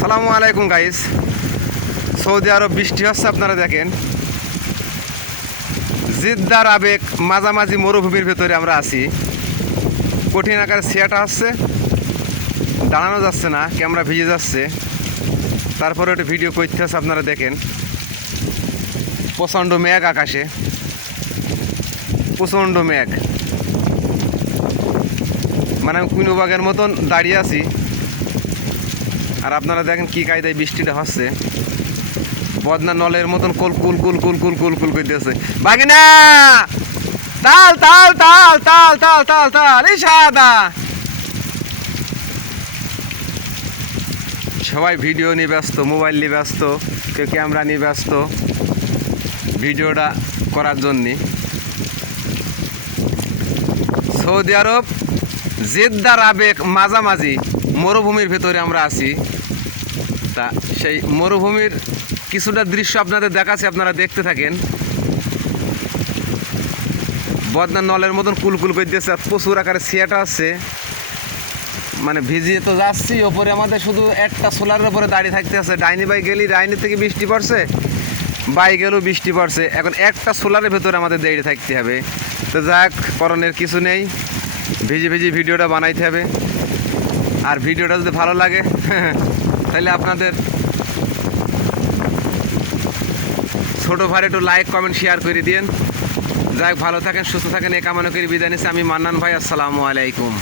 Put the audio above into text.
সালামু আলাইকুম guys. Saudi আরব বৃষ্টি হচ্ছে, আপনারা দেখেন। জিদ্দার আবেগ মাঝামাঝি মরুভূমির ভেতরে আমরা আছি। কঠিন আকারে ছিয়াটা হচ্ছে, দাঁড়ানো যাচ্ছে না, ক্যামেরা ভিজে যাচ্ছে। তারপরে একটা ভিডিও করতে হচ্ছে, আপনারা দেখেন। প্রচণ্ড মেঘ আকাশে, প্রচণ্ড মেঘ, মানে আমি কুইনো বাগের মতন দাঁড়িয়ে আছি। আর আপনারা দেখেন কি কায়দায় বৃষ্টিটা হচ্ছে। বদনা নলের মতন কুল কুল কুল কুল কুল কুল কুল করে দিয়েছে। বাগিনা তাল তাল তাল তাল তাল তাল তাল এই সাদা। সবাই ভিডিও নিয়ে ব্যস্ত, মোবাইল নিয়ে ব্যস্ত, কেউ ক্যামেরা নিয়ে ব্যস্ত ভিডিওটা করার জন্যে। সৌদি আরব জেদ্দার আবেগ মাঝামাঝি মরুভূমির ভেতরে আমরা আছি। তা সেই মরুভূমির কিছুটা দৃশ্য আপনাদের দেখাচ্ছি, আপনারা দেখতে থাকেন। বদনা নলের মতন কুলকুল করে দিয়েছে, প্রচুর আকারে ছিয়াটা আছে। মানে ভিজিয়ে তো যাচ্ছি, ওপরে আমাদের শুধু একটা সোলারের উপরে দাঁড়িয়ে থাকতে আছে। ডাইনি বাই গেলি ডাইনি থেকে বৃষ্টি পড়ছে, বাই গেলেও বৃষ্টি পড়ছে। এখন একটা সোলারের ভেতরে আমাদের দাঁড়িয়ে থাকতে হবে। তো যাক, করণের কিছু নেই, ভিজে ভিজে ভিডিওটা বানাইতে হবে। আর ভিডিওটা যদি ভালো লাগে তাহলে আপনাদের ছোটো ভাই একটু লাইক কমেন্ট শেয়ার করে দিন। যাই ভালো থাকেন, সুস্থ থাকেন, এ কামনা করে বিদায় নিচ্ছি আমি মান্নান ভাই। আসসালামু আলাইকুম।